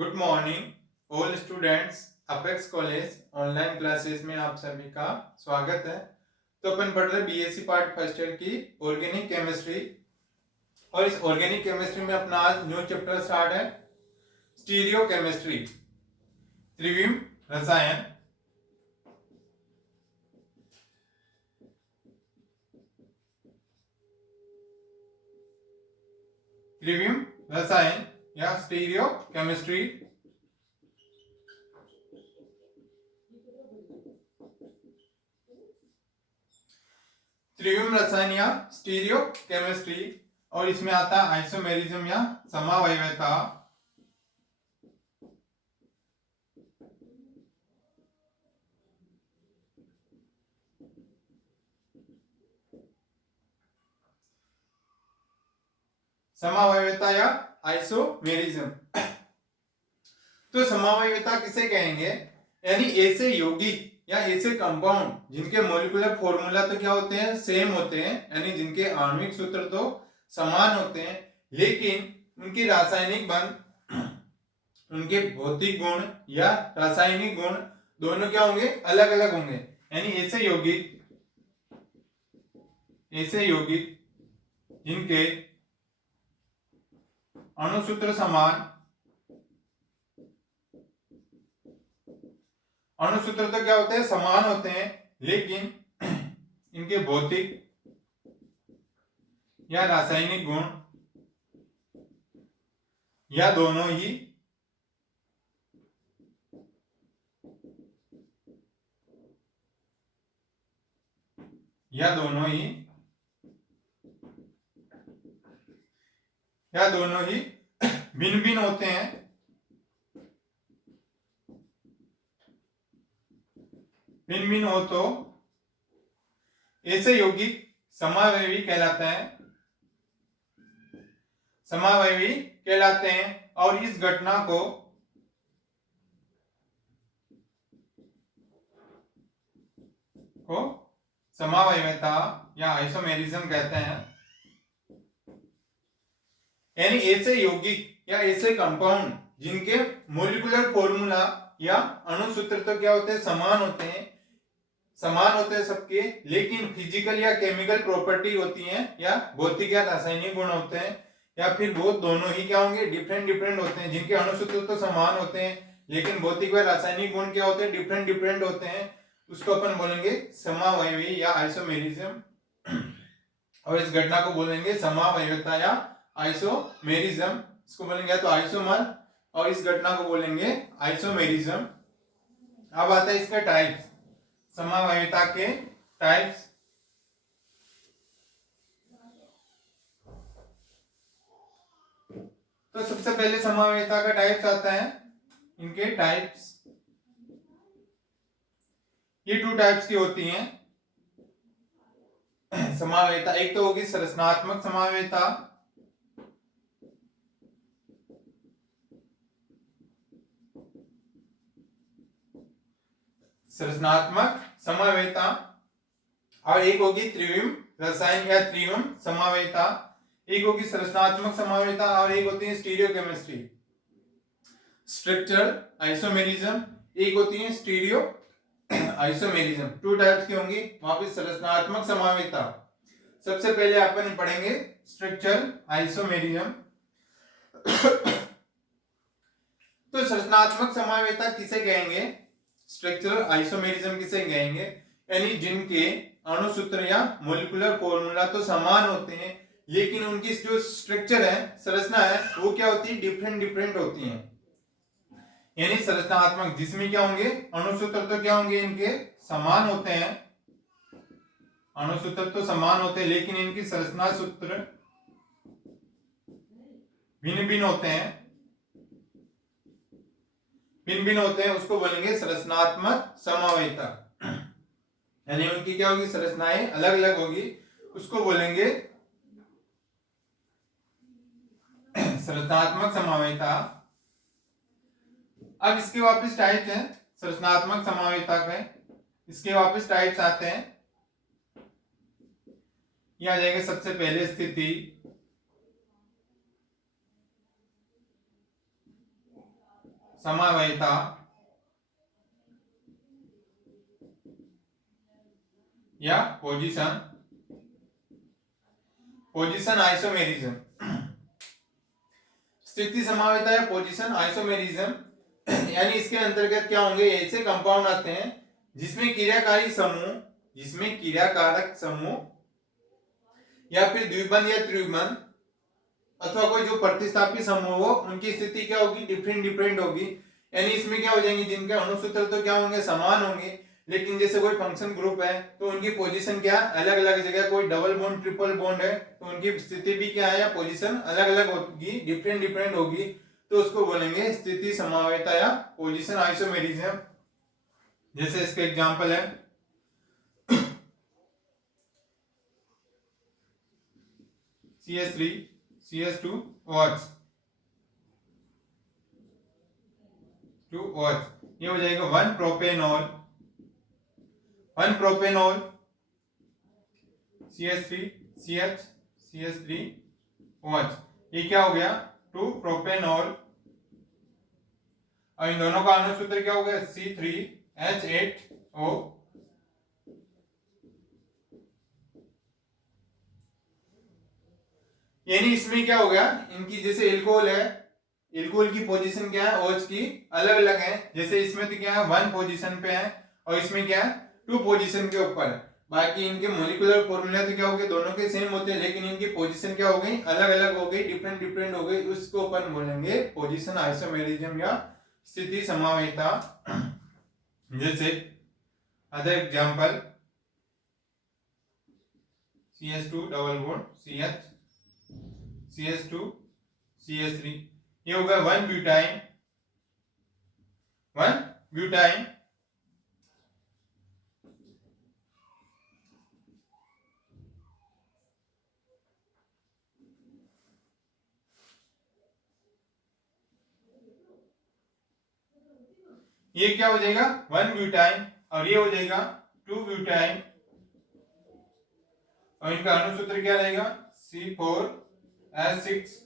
Good morning all students. Apex college online classes में आप सभी का स्वागत है। तो अपन पढ़ रहे बीएससी पार्ट फर्स्ट ईयर की ऑर्गेनिक केमिस्ट्री, और इस ऑर्गेनिक केमिस्ट्री में अपना आज न्यू चैप्टर स्टार्ट है, स्टीरियो केमिस्ट्री, त्रिविम रसायन। त्रिविम रसायन या स्टीरियो केमिस्ट्री। त्रिविम रसायन या स्टीरियो केमिस्ट्री, और इसमें आता है आइसोमेरिज्म या समावयवता। समावयवता या आइसोमेरिज्म। तो समावयवता किसे कहेंगे? यानी ऐसे यौगिक या ऐसे कंपाउंड जिनके मॉलिक्यूलर फॉर्मूला तो क्या होते हैं, सेम होते हैं, यानी जिनके आणविक सूत्र तो समान होते हैं, लेकिन उनकी रासायनिक बंध, उनके भौतिक गुण या रासायनिक गुण दोनों क्या होंगे, अलग अलग होंगे। यानी ऐसे यौगिक जिनके अणुसूत्र समान, अणुसूत्र तो क्या होते हैं, समान होते हैं, लेकिन इनके भौतिक या रासायनिक गुण या दोनों ही भिन्न भिन्न होते हैं। भिन्न भिन्न हो तो ऐसे यौगिक समावयवी कहलाते हैं, और इस घटना को समावयवता या आइसोमेरिज्म कहते हैं। यानी ऐसे यौगिक या ऐसे कंपाउंड जिनके मॉलिक्यूलर फॉर्मूला या अणुसूत्र तो क्या होते हैं, समान होते हैं सबके, लेकिन फिजिकल या केमिकल प्रॉपर्टी होती हैं, या भौतिक या रासायनिक गुण होते हैं, या फिर वो दोनों ही क्या होंगे, डिफरेंट होते हैं। जिनके अणुसूत्र तो समान होते हैं, लेकिन भौतिक व रासायनिक गुण क्या होते हैं, डिफरेंट होते हैं, उसको अपन बोलेंगे समावयवी या आइसोमेरिज्म। और इस घटना को बोलेंगे समावयवता या आइसोमेरिज्म। इसको बोलेंगे तो आइसोमर, और इस घटना को बोलेंगे आइसोमेरिज्म। अब आता है इसका टाइप्स, समावयवता के टाइप्स। तो सबसे पहले समावयवता का टाइप्स आता है, इनके टाइप्स ये 2 टाइप्स की होती हैं समावयवता। एक तो होगी संरचनात्मक समावयवता, और एक होगी त्रिविम रसायन या त्रिविम समावयवता। एक होगी संरचनात्मक समावयवता और एक होती है स्टीरियो केमिस्ट्री, स्ट्रक्चरल आइसोमेरिज्म। एक होती है स्टीरियो आइसोमेरिज्म। 2 टाइप्स की होंगी। वापस संरचनात्मक समावयवता, सबसे पहले अपन पढ़ेंगे स्ट्रक्चरल आइसोमेरिज्म। तो संरचनात्मक समावयवता किसे कहेंगे, स्ट्रक्चरल आइसोमेरिज्म किसे कहेंगे? यानी जिनके अणुसूत्र या मॉलिक्यूलर फॉर्मूला तो समान होते हैं, लेकिन उनकी जो स्ट्रक्चर है, संरचना है, वो क्या होती है, डिफरेंट होती है। यानी संरचनात्मक जिसमें क्या होंगे, अणुसूत्र तो क्या होंगे, इनके समान होते हैं, अणुसूत्र तो समान होते हैं, लेकिन इनकी संरचना सूत्र भिन्न होते हैं, उसको बोलेंगे संरचनात्मक समावयवता। यानी उनकी क्या होगी, संरचनाएं अलग अलग होगी, उसको बोलेंगे संरचनात्मक समावयवता। अब इसके वापस टाइप्स हैं संरचनात्मक समावयवता के, इसके वापस टाइप्स आते हैं। यह आ जाएगा सबसे पहले स्थिति, समावयता या पोजीशन आइसोमेरिज्म। स्थिति समावयता या पोजीशन आइसोमेरिज्म यानी इसके अंतर्गत क्या होंगे, ऐसे कंपाउंड आते हैं जिसमें क्रियाकारक समूह या फिर द्विबंध या त्रिबंध अथवा कोई जो प्रतिस्थापी समूह हो, उनकी स्थिति क्या होगी, डिफरेंट होगी। यानी इसमें क्या हो जाएंगे, जिनके अणुसूत्र तो क्या होंगे, समान होंगे, लेकिन जैसे कोई फंक्शन ग्रुप है तो उनकी पोजीशन क्या अलग अलग जगह, कोई डबल बॉन्ड ट्रिपल बॉन्ड है तो उनकी स्थिति भी क्या है, या पोजीशन अलग अलग होगी, डिफरेंट होगी, तो उसको बोलेंगे स्थिति समावयता या पोजीशन आइसोमेरिज्म। जैसे इसका एग्जांपल है CH3 CH2 OH 2 OH, ये हो जाएगा 1 propanol CH3 CH CH3 OH, ये क्या हो गया 2 प्रोपेनॉल, और इन दोनों का अणुसूत्र क्या हो गया C3H8O। यानी इसमें क्या हो गया, इनकी जैसे एल्कोहल है, एल्कोहल की पोजीशन क्या है, OH की अलग अलग है। जैसे इसमें तो क्या है 1 पोजीशन पे है और इसमें क्या है 2 पोजीशन के ऊपर है। बाकी इनके मॉलिक्यूलर फॉर्मूला तो क्या हो गए, दोनों के सेम होते हैं, लेकिन इनकी पोजीशन क्या हो गई, अलग अलग हो गई, डिफरेंट हो गई। उसको अपन बोलेंगे पोजीशन आइसोमेरिज्म या स्थिति समावयता। जैसे other example CH2 double bond CH CH2 CH3, ये होगा 1 ब्यूटाइन ये क्या हो जाएगा 1 ब्यूटाइन, और ये हो जाएगा 2 ब्यूटाइन, और इनका अणुसूत्र क्या रहेगा C4H6।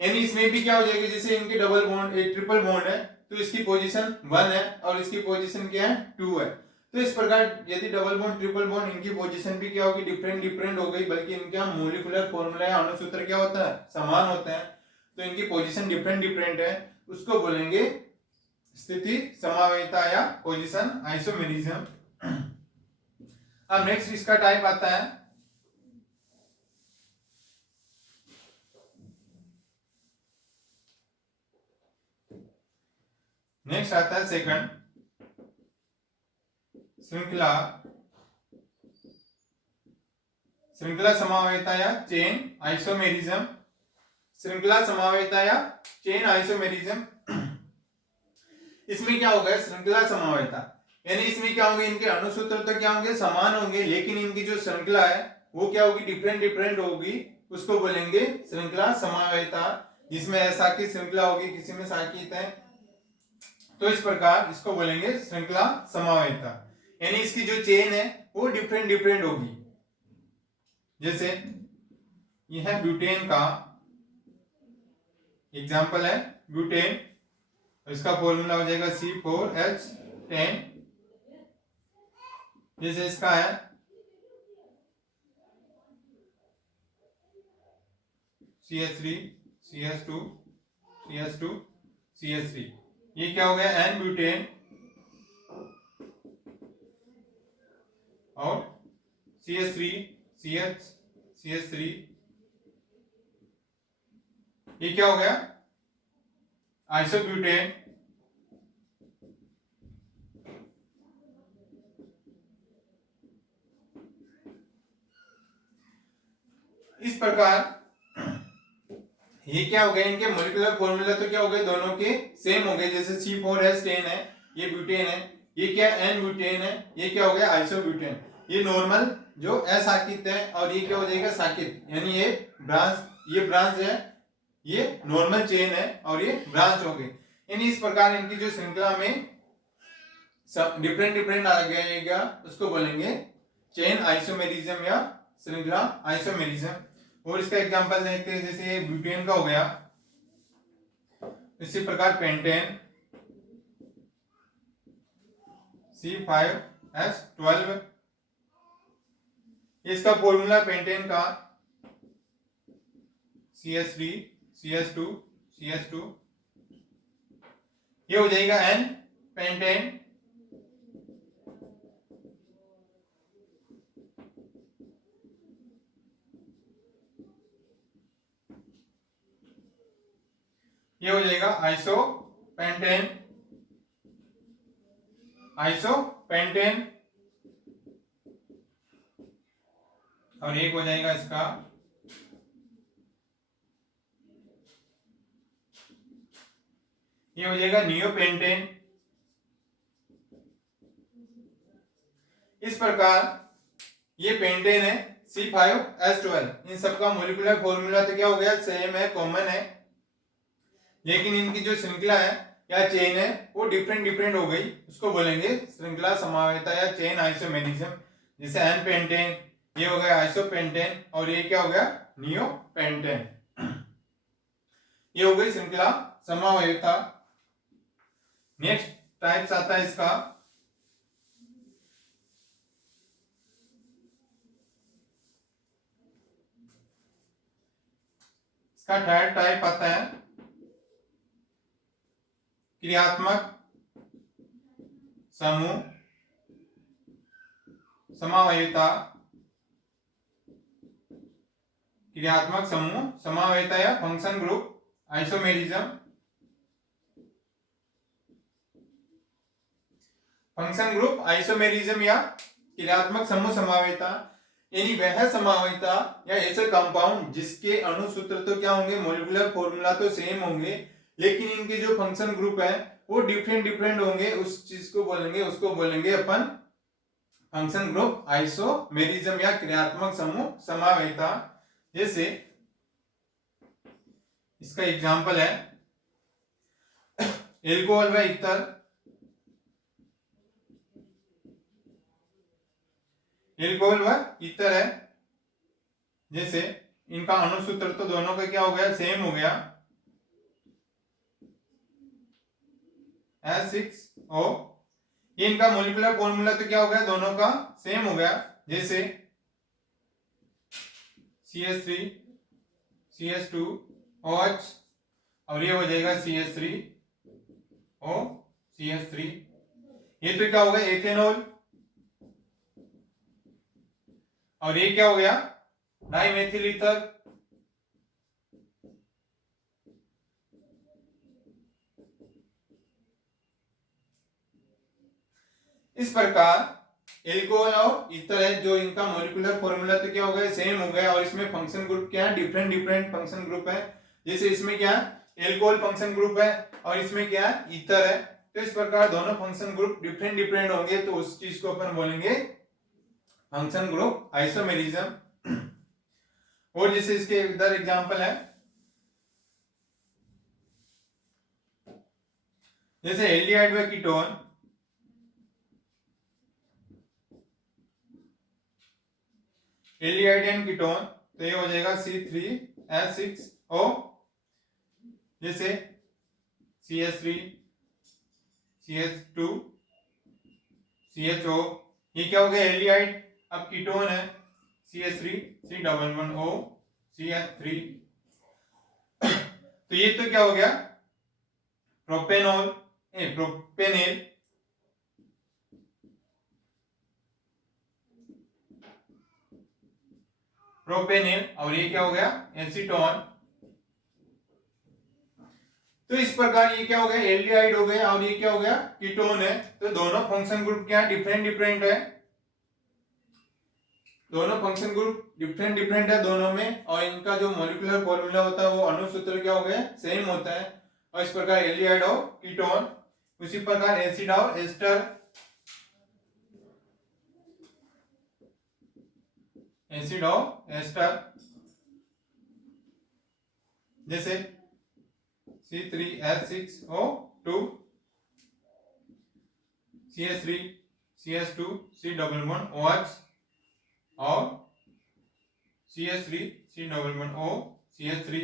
यानी इसमें भी क्या हो जाएगा, जैसे इनके डबल बॉन्ड एक ट्रिपल बॉन्ड है तो इसकी पोजीशन 1 है और इसकी पोजीशन क्या है 2 है। तो इस प्रकार यदि डबल बॉन्ड ट्रिपल बॉन्ड, इनकी पोजीशन भी क्या होगी, डिफरेंट हो गई, बल्कि इनका मॉलिक्यूलर फॉर्मूला या अणुसूत्र क्या होता है, समान होता है, तो इनकी पोजीशन डिफरेंट है, उसको बोलेंगे स्थिति समावयता या पोजीशन आइसोमेरिज्म। अब नेक्स्ट इसका टाइप आता है सेकंड श्रृंखला समावयता या चेन आइसोमेरिज्म। श्रृंखला समावयता या चेन आइसोमेरिज्म, इसमें क्या होगा श्रृंखला समावयता, यानी इसमें क्या होंगे, इनके अणुसूत्र तो क्या होंगे, समान होंगे, लेकिन इनकी जो श्रृंखला है वो क्या होगी, डिफरेंट होगी, उसको बोलेंगे श्रृंखला समावयता। जिसमें असाकित श्रृंखला होगी, किसी में साकित है, तो इस प्रकार इसको बोलेंगे श्रृंखला समावयता। यानी इसकी जो चेन है वो डिफरेंट होगी। जैसे यह है ब्यूटेन का एग्जाम्पल है, ब्यूटेन, इसका फॉर्मूला हो जाएगा C4H10। जैसे इसका है CH3 CH2 CH2 CH3, ये क्या हो गया N ब्यूटेन, और CH3 CH CH3, ये क्या हो गया आइसोब्यूटेन। इस प्रकार ये क्या हो गए, इनके मॉलिक्यूलर फॉर्मूला तो क्या हो गए, दोनों के सेम हो गए। जैसे C4H10 है, ये ब्यूटेन है, ये क्या N ब्यूटेन है, ये क्या हो गया आइसोब्यूटेन। ये नॉर्मल जो असाकित है और ये क्या हो जाएगा साकित, यानी ये ब्रांच है, ये नॉर्मल चेन है और ये ब्रांच हो गई। यानी इस प्रकार इनकी जो श्रृंखला में सब डिफरेंट आ जाएगा, उसको बोलेंगे चेन आइसोमेरिज्म या श्रृंखला आइसोमेरिज्म। और इसका एग्जांपल देखते हैं, जैसे ब्यूटेन का हो गया इसी प्रकार पेंटेन C5H12, इसका फॉर्मूला पेंटेन का CH3 CH2 CH2, ये हो जाएगा N पेंटेन। ये हो जाएगा आइसोपेंटेन, आइसोपेंटेन। और एक हो जाएगा इसका ये हो जाएगा नियोपेंटेन। इस प्रकार ये पेंटेन है C5H12, इन सबका मोलिकुलर फॉर्मूला तो क्या हो गया, सेम है, कॉमन है, लेकिन इनकी जो श्रृंखला है या चेन है वो डिफरेंट डिफरेंट हो गई, उसको बोलेंगे श्रृंखला समावेता या चेन आइसोमेरिज्म। जैसे एन पेंटेन, ये हो गया आइसोपेंटेन, और ये क्या हो गया, नियोपेंटेन। ये हो गई श्रृंखला समावेता। नेक्स्ट टाइप्स आता है इसका, इसका थर्ड टाइप आता है क्रियात्मक समूह समावेयता। क्रियात्मक समूह समावेयता या function group isomerism. Function group isomerism या क्रियात्मक समूह समावेयता यानी वह समावेयता या ऐसे कंपाउंड जिसके अणु सूत्र तो क्या होंगे, मोलिकुलर फॉर्मूला तो सेम होंगे, लेकिन इनके जो फंक्शन ग्रुप है वो डिफरेंट डिफरेंट होंगे, उस चीज को बोलेंगे, उसको बोलेंगे अपन फंक्शन ग्रुप आइसोमेरिज्म या क्रियात्मक समूह समावेयता। जैसे इसका एग्जांपल है एल्कोहल व इथर, एल्कोहल व इथर है, जैसे इनका अणुसूत्र तो दोनों का क्या हो गया, सेम हो गया, H6O। इनका मोलिकुलर फॉर्मूला तो क्या हो गया, दोनों का सेम हो गया, जैसे CH3 CH2OH, और ये हो जाएगा CH3O CH3। ये तो क्या हो गया, एथेनॉल, और ये क्या हो गया, डाइमेथिल ईथर। इस प्रकार एल्कोहल और ईथर है जो इनका मोलिकुलर फॉर्मूला तो क्या हो गया, सेम हो गया, और इसमें फंक्शन ग्रुप क्या है, डिफरेंट डिफरेंट फंक्शन ग्रुप है। जैसे इसमें क्या है, एल्कोहल फंक्शन ग्रुप है, और इसमें क्या है, ईथर है। तो इस प्रकार दोनों फंक्शन ग्रुप डिफरेंट डिफरेंट होंगे, तो उस चीज को अपन बोलेंगे फंक्शन ग्रुप आइसोमेरिज्म। और जैसे इसके इधर एग्जांपल है, जैसे एल्डिहाइड व कीटोन, एल्डिहाइड एंड कीटोन, तो ये हो जाएगा C3H6O, जैसे CH3 CH2 CHO, ये क्या हो गया, एल्डिहाइड। अब कीटोन है CH3 C11O CH3, तो ये तो क्या हो गया, प्रोपेनॉल प्रोपेनेल, प्रोपेनेल, और ये क्या हो गया, एसीटोन। तो इस प्रकार ये क्या हो गया, एल्डिहाइड हो गया, और ये क्या हो गया, कीटोन है। तो दोनों फंक्शन ग्रुप क्या है, डिफरेंट डिफरेंट है, दोनों फंक्शन ग्रुप डिफरेंट डिफरेंट है दोनों में, और इनका जो मॉलिक्यूलर फॉर्मूला होता है वो अणुसूत्र क्या हो गया, सेम होता है। और इस प्रकार एल्डिहाइड और कीटोन, उसी प्रकार एसिड और एस्टर, एसिड और एस्टर, जैसे C3H6O2 CH3 CH2 C11OH और CH3 C11O CH3।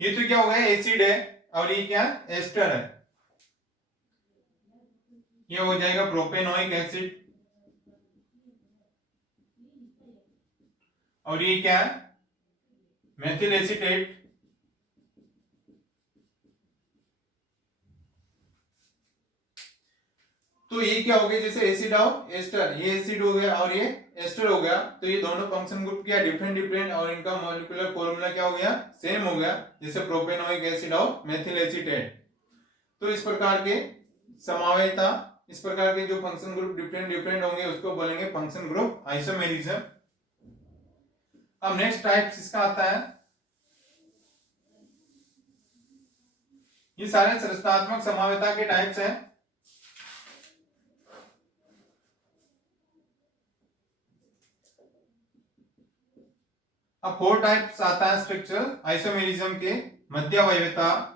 ये तो क्या हो गया, एसिड है, और ये क्या एस्टर है, ये हो जाएगा प्रोपेनोइक एसिड, और ये क्या है, मेथिल एसीटेट। तो ये क्या हो गया, जैसे एसिड और एस्टर, ये एसिड हो गया और ये एस्टर हो गया, तो ये दोनों फंक्शन ग्रुप क्या डिफरेंट डिफरेंट, और इनका मॉलिक्यूलर फॉर्मूला क्या हो गया, सेम हो गया, जैसे प्रोपेनोइक एसिड और मेथिल एसीटेट। तो इस प्रकार के समावेता, इस प्रकार के जो फंक्शन ग्रुप डिफरेंट डिफरेंट होंगे उसको बोलेंगे फंक्शन ग्रुप आइसोमेरिज्म। अब नेक्स्ट टाइप इसका आता है, ये सारे संरचनात्मक समावेता के टाइप्स हैं। अब 4 टाइप्स आता है स्ट्रक्चरल आइसोमेरिज्म के, मध्यावयवता,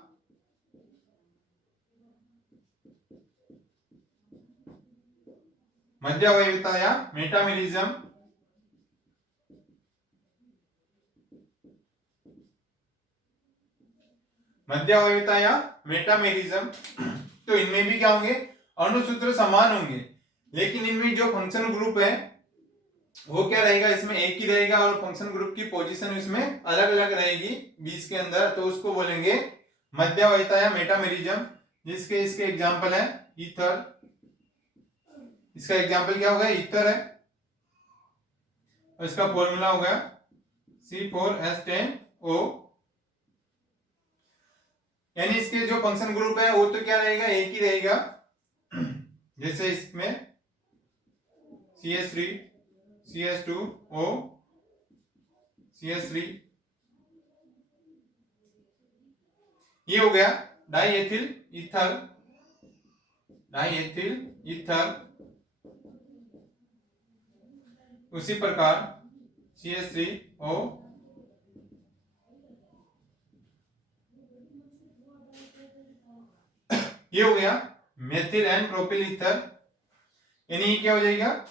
मध्यावयवता या मेटामेरिज्म, मध्यावयवता या मेटामेरिज्म। तो इनमें भी क्या होंगे, अणुसूत्र समान होंगे, लेकिन इनमें जो फंक्शन ग्रुप है वो क्या रहेगा, इसमें एक ही रहेगा, और फंक्शन ग्रुप की पोजीशन इसमें अलग अलग रहेगी 20 के अंदर, तो उसको बोलेंगे मध्यावयवता या मेटामेरिज्म। जिसके इसके एग्जांपल है ईथर, इसका एग्जांपल क्या होगा, ईथर है, और इसका फॉर्मूला होगा C4H10O। यानी इसके जो फंक्शन ग्रुप है वो तो क्या रहेगा, एक ही रहेगा, जैसे इसमें CH3 CH2O CH3, ये हो गया डाइएथिल ईथर, डाइएथिल ईथर। उसी प्रकार CH3O, ये हो गया मेथिल एंड प्रोपिल ईथर, यानी ये क्या हो जाएगा,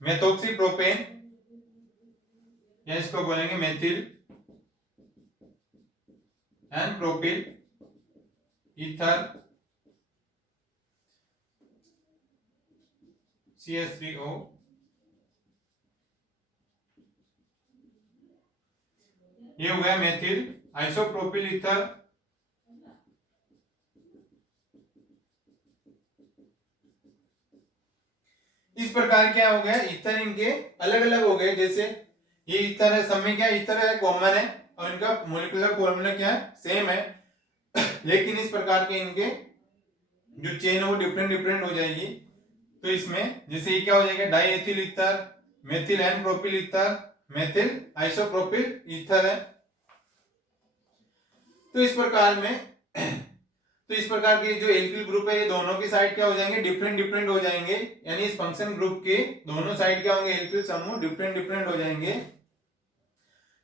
मेथोक्सी प्रोपेन, या इसको बोलेंगे methyl and propyl ether CH3O। ये हो गया मेथिल आइसोप्रोपिल ईथर। इस प्रकार क्या हो गया, ईथर इनके अलग अलग हो गए, जैसे ये ईथर है, सब में क्या ईथर है, कॉमन है, और इनका मॉलिक्यूलर फॉर्मूला क्या है, सेम है, लेकिन इस प्रकार के इनके जो चेन है वो डिफरेंट डिफरेंट हो जाएगी। तो इसमें जैसे ये क्या हो जाएगा, diethyl ether, methyl and propyl ether, methyl isopropyl ether है। तो इस प्रकार में तो इस प्रकार के जो एल्किल ग्रुप है ये दोनों की साइड क्या हो जाएंगे, डिफरेंट डिफरेंट हो जाएंगे, यानी इस फंक्शन ग्रुप के दोनों साइड क्या होंगे, एल्किल समूह डिफरेंट डिफरेंट हो जाएंगे।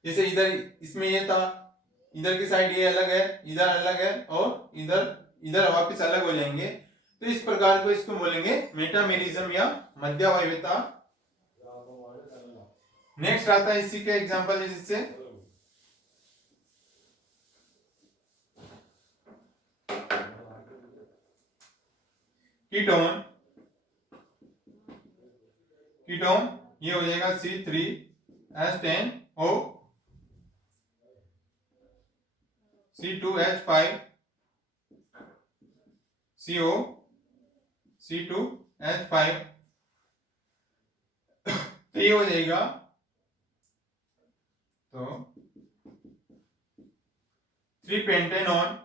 जैसे इधर इसमें ये था, इधर की साइड ये अलग है, इधर अलग है, और इधर इधर वापस अलग हो जाएंगे। तो इस प्रकार को इसको बोलेंगे मेटामेरिज्म या मध्यावयवता। नेक्स्ट आता है इसी के एग्जांपल है, जिससे कीटोन, कीटोन ये हो जाएगा C3H10O C2H5 CO C2H5। तो ये हो जाएगा, तो 3 पेंटेनॉन,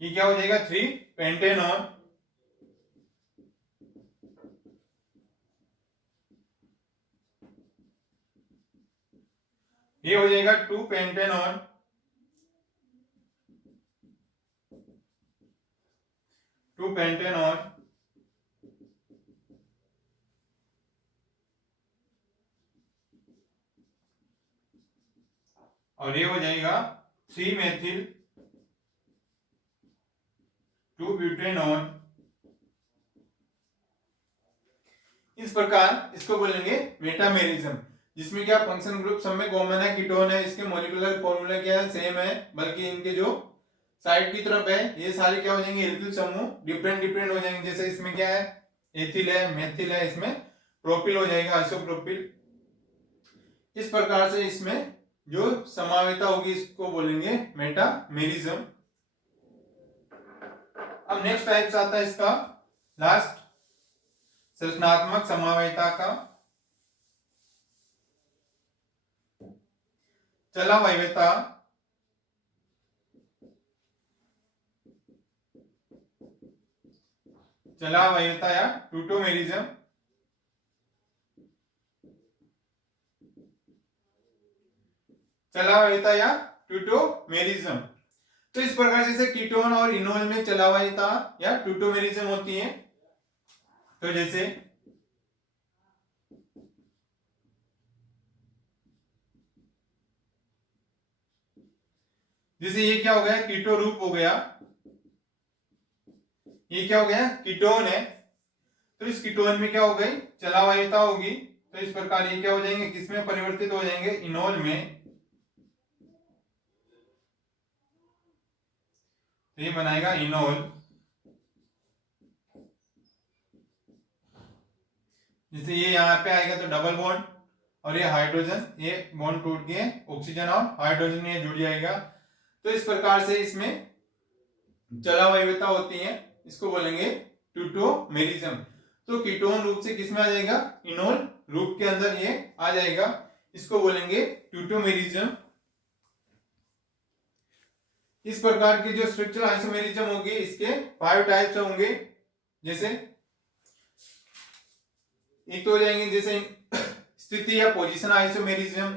ये क्या हो जाएगा, 3 पेंटेनॉन। ये हो जाएगा 2 पेंटेनॉन, 2 पेंटेनॉन। और ये हो जाएगा 3 मेथिल 2 ब्यूटेनॉन। इस प्रकार इसको बोलेंगे मेटामेरिज्म। जिसमें क्या फंक्शन ग्रुप सब में कॉमन है, कीटोन है, इसके मॉलिक्यूलर फॉर्मूला क्या है, सेम है, बल्कि इनके जो साइड की तरफ है ये सारे क्या हो जाएंगे, एल्किल समूह डिफरेंट डिफरेंट हो जाएंगे। जैसे इसमें क्या है, एथिल है, मेथिल है, इसमें प्रोपिल हो जाएगा, आइसोप्रोपिल। इस प्रकार से इसमें जो समावेता होगी इसको बोलेंगे मेटामेरिज्म। अब नेक्स्ट टाइप्स आता है इसका लास्ट, संरचनात्मक समावेता का। चलावयवता, चलावयवता या ट्यूटोमेरिज्म। चलावयवता या ट्यूटोमेरिज्म। तो इस प्रकार जैसे कीटोन और इनोल में चलावयवता या ट्यूटोमेरिज्म होती है। तो जैसे ये क्या हो गया, कीटो रूप हो गया, ये क्या हो गया, कीटोन है। तो इस कीटोन में क्या हो गई, चलावयवता होगी। तो इस प्रकार ये क्या हो जाएंगे, किसमें परिवर्तित हो जाएंगे, इनोल में। तो ये बनाएगा इनोल। जैसे ये यहाँ पे आएगा तो डबल बॉन्ड, और ये हाइड्रोजन, ये बॉन्ड टूट के ऑक्सीजन और हाइड्रोजन ये जुड़ जाएगा। तो इस प्रकार से इसमें चलावयवता होती है, इसको बोलेंगे ट्यूटोमेरिज्म। तो कीटोन रूप से किसमें आ जाएगा, इनोल रूप के अंदर ये आ जाएगा, इसको बोलेंगे ट्यूटोमेरिज्म। इस प्रकार की जो स्ट्रक्चरल आइसोमेरिज्म होगी, इसके 5 टाइप्स होंगे। जैसे एक तो हो जाएंगे जैसे स्थिति या position isomerism,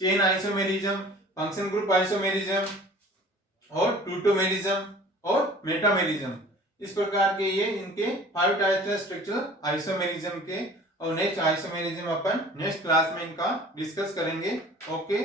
chain isomerism, function group isomerism और ट्यूटोमेरिज्म और मेटामेरिज्म। इस प्रकार के ये इनके 5 टाइप्स है स्ट्रक्चरल आइसोमेरिज्म के। और नेक्स्ट आइसोमेरिज्म अपन नेक्स्ट क्लास में इनका डिस्कस करेंगे। ओके।